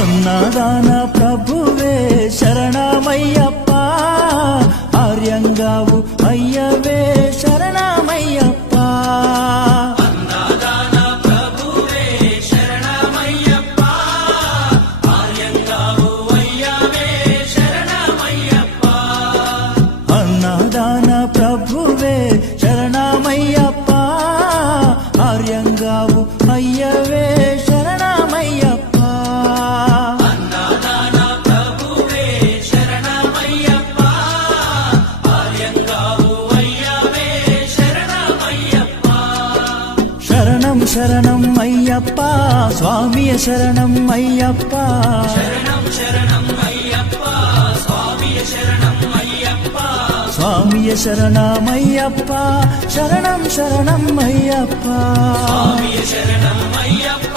అన్నదాన ప్రభువే శరణమయ్యప్ప, ఆర్యంగావు అయ్యవే శరణమయ్యప్ప. అన్నదాన ప్రభువే శరణమయ్యప్ప, ఆర్యంగావు అయ్యవే శరణమయ్యప్ప. అన్నదాన ప్రభువే శరణమయ్యప్ప, ఆర్యంగావు అయ్యవే శరణమయ్యప్ప. అన్నదాన ప్రభువే శరణమయ్యప్ప, ఆర్యంగావు అయ్యవే శరణమయ్యప్ప. శరణం శరణం అయ్యప్ప, స్వామియ శరణం అయ్యప్ప. శరణం శరణం అయ్యప్ప, స్వామియ శరణం అయ్యప్ప. స్వామియ శరణమయ్యప్ప, శరణం శరణం అయ్యప్ప. స్వామియ శరణం అయ్యప్ప.